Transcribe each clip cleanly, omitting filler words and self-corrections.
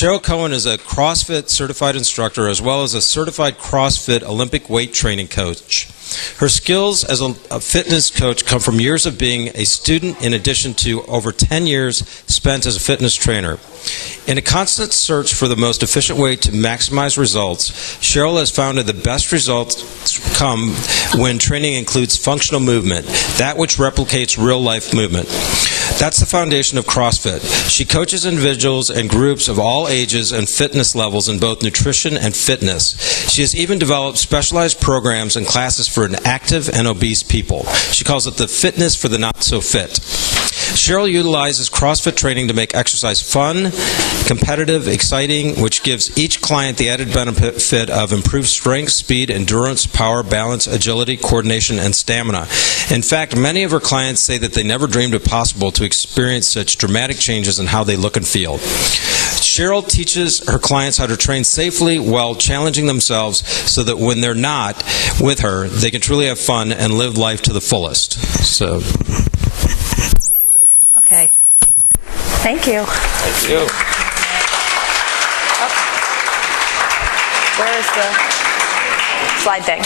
Cheryl Cohen is a CrossFit certified instructor as well as a certified CrossFit Olympic weight training coach. Her skills as a fitness coach come from years of being a student in addition to over 10 years spent as a fitness trainer. In a constant search for the most efficient way to maximize results, Cheryl has found that the best results come when training includes functional movement, that which replicates real-life movement. That's the foundation of CrossFit. She coaches individuals and groups of all ages and fitness levels in both nutrition and fitness. She has even developed specialized programs and classes for active and obese people. She calls it the fitness for the not-so-fit. Cheryl utilizes CrossFit training to make exercise fun, competitive, exciting, which gives each client the added benefit of improved strength, speed, endurance, power, balance, agility, coordination, and stamina. In fact, many of her clients say that they never dreamed it possible to experience such dramatic changes in how they look and feel. Cheryl teaches her clients how to train safely while challenging themselves so that when they're not with her, they can truly have fun and live life to the fullest. So. Okay. Thank you. Thank you. Oh. Where is the slide thing?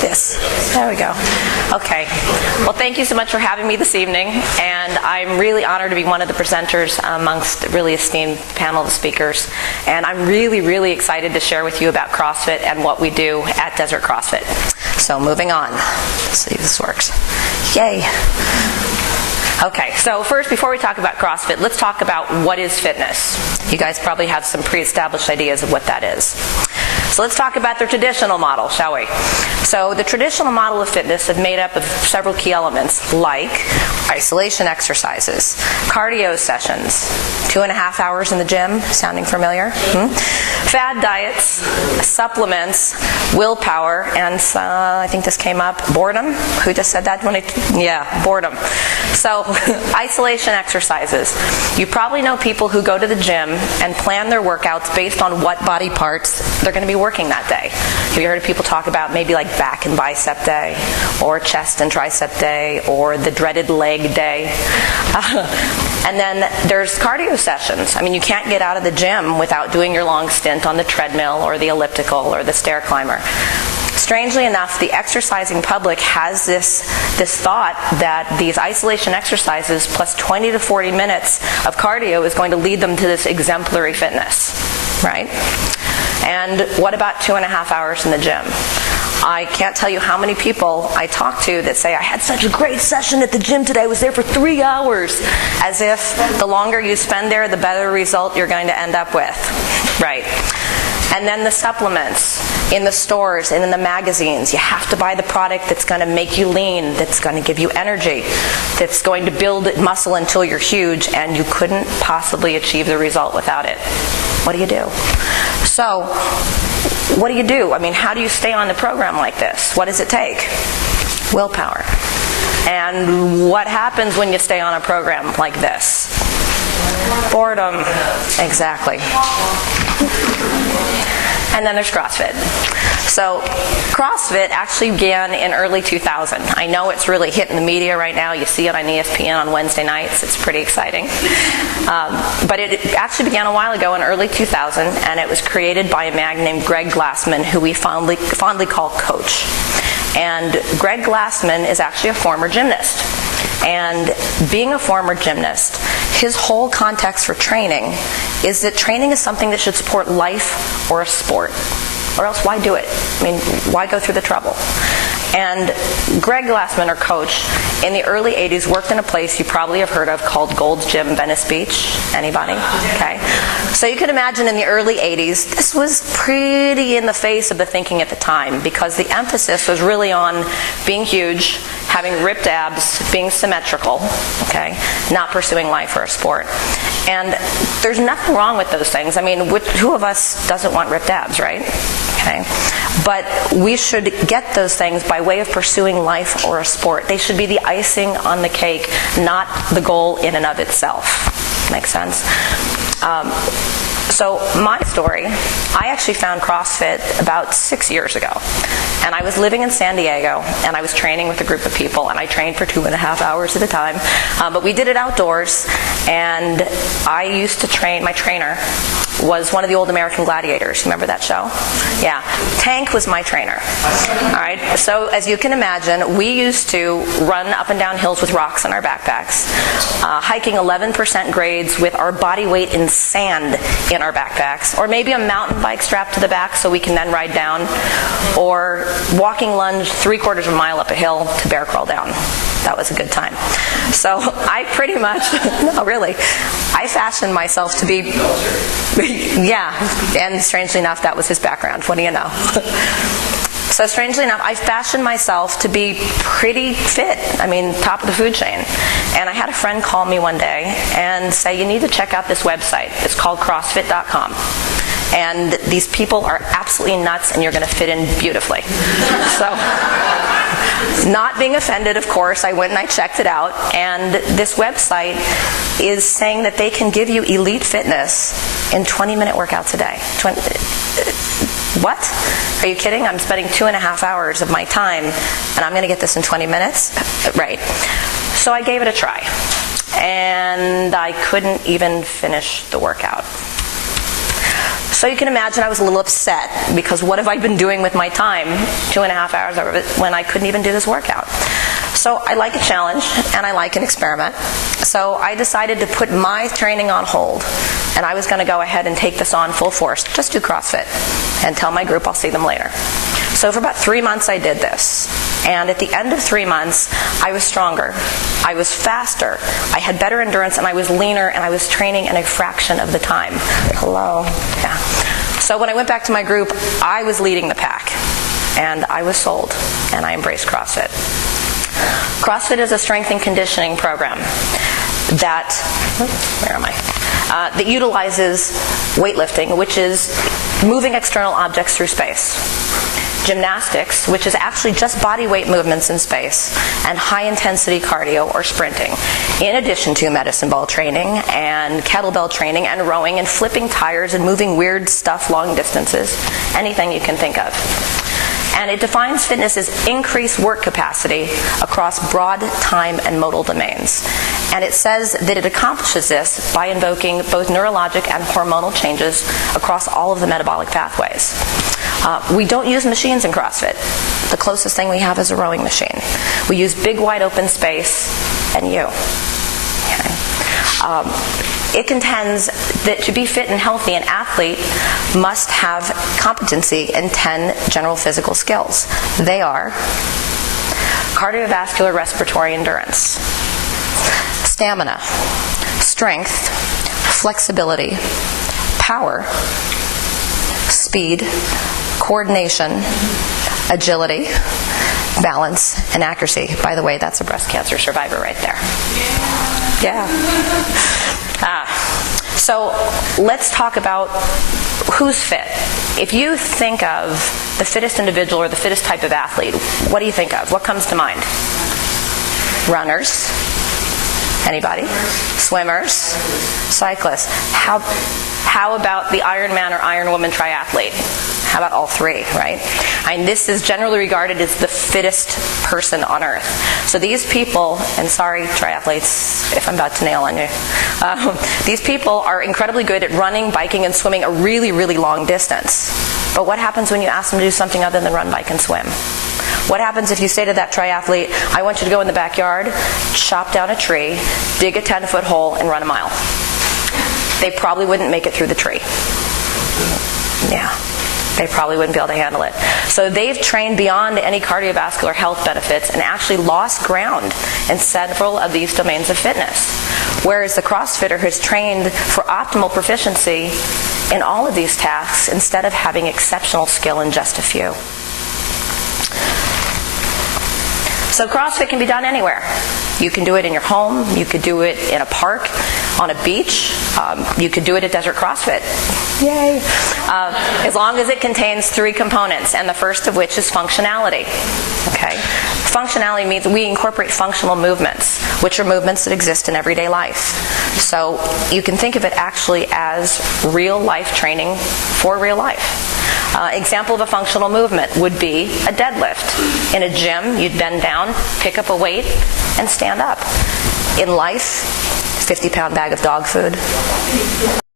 This. There we go. Okay. Well, thank you so much for having me this evening, and I'm really honored to be one of the presenters amongst a really esteemed panel of speakers, and I'm really, really excited to share with you about CrossFit and what we do at Desert CrossFit. So moving on. Let's see if this works. Yay. Okay, so first, before we talk about CrossFit, let's talk about what is fitness. You guys probably have some pre-established ideas of what that is. So let's talk about the traditional model, shall we? So the traditional model of fitness is made up of several key elements, like isolation exercises, cardio sessions, 2.5 hours in the gym, sounding familiar? Fad diets, supplements, willpower, and I think this came up, boredom. Who just said that? Yeah, boredom. So isolation exercises. You probably know people who go to the gym and plan their workouts based on what body parts they're going to be working that day. Have you heard of people talk about maybe like back and bicep day, or chest and tricep day, or the dreaded leg day? And then there's cardio sessions. I mean, you can't get out of the gym without doing your long stint on the treadmill or the elliptical or the stair climber. Strangely enough, the exercising public has this thought that these isolation exercises plus 20 to 40 minutes of cardio is going to lead them to this exemplary fitness, right? And what about 2.5 hours in the gym? I can't tell you how many people I talk to that say, I had such a great session at the gym today, I was there for 3 hours, as if the longer you spend there, the better result you're going to end up with, right? And then the supplements in the stores and in the magazines. You have to buy the product that's going to make you lean, that's going to give you energy, that's going to build muscle until you're huge, and you couldn't possibly achieve the result without it. What do you do? So, what do you do? I mean, how do you stay on the program like this? What does it take? Willpower. And what happens when you stay on a program like this? Boredom. Exactly. And then there's CrossFit. So CrossFit actually began in early 2000. I know it's really hitting the media right now. You see it on ESPN on Wednesday nights. It's pretty exciting. But it actually began a while ago in early 2000, and it was created by a man named Greg Glassman, who we fondly call Coach. And Greg Glassman is actually a former gymnast. And being a former gymnast, his whole context for training is that training is something that should support life or a sport. Or else why do it? I mean, why go through the trouble? And Greg Glassman, or Coach, in the early 80s worked in a place you probably have heard of called Gold's Gym, Venice Beach. Anybody? Okay. So you can imagine in the early 80s, this was pretty in the face of the thinking at the time, because the emphasis was really on being huge, having ripped abs, being symmetrical, okay, not pursuing life or a sport. And there's nothing wrong with those things. I mean, who of us doesn't want ripped abs, right? Okay. But we should get those things by way of pursuing life or a sport. They should be the icing on the cake, not the goal in and of itself. Makes sense? So my story, I actually found CrossFit about 6 years ago. And I was living in San Diego, and I was training with a group of people, and I trained for 2.5 hours at a time. But we did it outdoors, and I used to train, my trainer was one of the old American Gladiators. Remember that show? Yeah. Tank was my trainer. All right. So as you can imagine, we used to run up and down hills with rocks in our backpacks, hiking 11% grades with our body weight in sand in our backpacks, or maybe a mountain bike strapped to the back so we can then ride down, or walking lunge 3/4 of a mile up a hill to bear crawl down. That was a good time. So I pretty much, no really, I fashioned myself to be, yeah, and strangely enough, that was his background. What do you know? So strangely enough, I fashioned myself to be pretty fit. I mean, top of the food chain. And I had a friend call me one day and say, you need to check out this website. It's called Crossfit.com. And these people are absolutely nuts, and you're going to fit in beautifully. So, not being offended, of course, I went and I checked it out. And this website is saying that they can give you elite fitness in 20-minute workouts a day. What? Are you kidding? I'm spending 2.5 hours of my time, and I'm going to get this in 20 minutes? Right. So I gave it a try. And I couldn't even finish the workout. So you can imagine I was a little upset, because what have I been doing with my time, 2.5 hours of it, when I couldn't even do this workout? So I like a challenge, and I like an experiment. So I decided to put my training on hold, and I was going to go ahead and take this on full force, just do CrossFit, and tell my group I'll see them later. So for about 3 months I did this. And at the end of 3 months, I was stronger, I was faster, I had better endurance, and I was leaner, and I was training in a fraction of the time. Hello? Yeah. So when I went back to my group, I was leading the pack, and I was sold, and I embraced CrossFit. CrossFit is a strength and conditioning program that, that utilizes weightlifting, which is moving external objects through space. Gymnastics, which is actually just body weight movements in space, and high-intensity cardio or sprinting, in addition to medicine ball training and kettlebell training and rowing and flipping tires and moving weird stuff long distances, anything you can think of. And it defines fitness as increased work capacity across broad time and modal domains. And it says that it accomplishes this by invoking both neurologic and hormonal changes across all of the metabolic pathways. We don't use machines in CrossFit. The closest thing we have is a rowing machine. We use big, wide open space and you. Okay. It contends that to be fit and healthy, an athlete must have competency in 10 general physical skills. They are cardiovascular respiratory endurance, stamina, strength, flexibility, power, speed, coordination, agility, balance, and accuracy. By the way, that's a breast cancer survivor right there. Yeah. So let's talk about who's fit. If you think of the fittest individual or the fittest type of athlete, what do you think of? What comes to mind? Runners. Anybody? Swimmers. Cyclists. How about the Ironman or Ironwoman triathlete? How about all three, right? And this is generally regarded as the fittest person on earth. So these people, and sorry triathletes if I'm about to nail on you, these people are incredibly good at running, biking, and swimming a really, really long distance. But what happens when you ask them to do something other than run, bike, and swim? What happens if you say to that triathlete, I want you to go in the backyard, chop down a tree, dig a 10-foot hole, and run a mile? They probably wouldn't make it through the tree. Yeah. They probably wouldn't be able to handle it. So they've trained beyond any cardiovascular health benefits and actually lost ground in several of these domains of fitness. Whereas the CrossFitter has trained for optimal proficiency in all of these tasks instead of having exceptional skill in just a few. So CrossFit can be done anywhere. You can do it in your home, you could do it in a park, on a beach, you could do it at Desert CrossFit. Yay! As long as it contains 3 components, and the first of which is functionality. Okay? Functionality means we incorporate functional movements, which are movements that exist in everyday life. So you can think of it actually as real life training for real life. Example of a functional movement would be a deadlift. In a gym, you'd bend down, pick up a weight, and stand up. In life, 50-pound bag of dog food,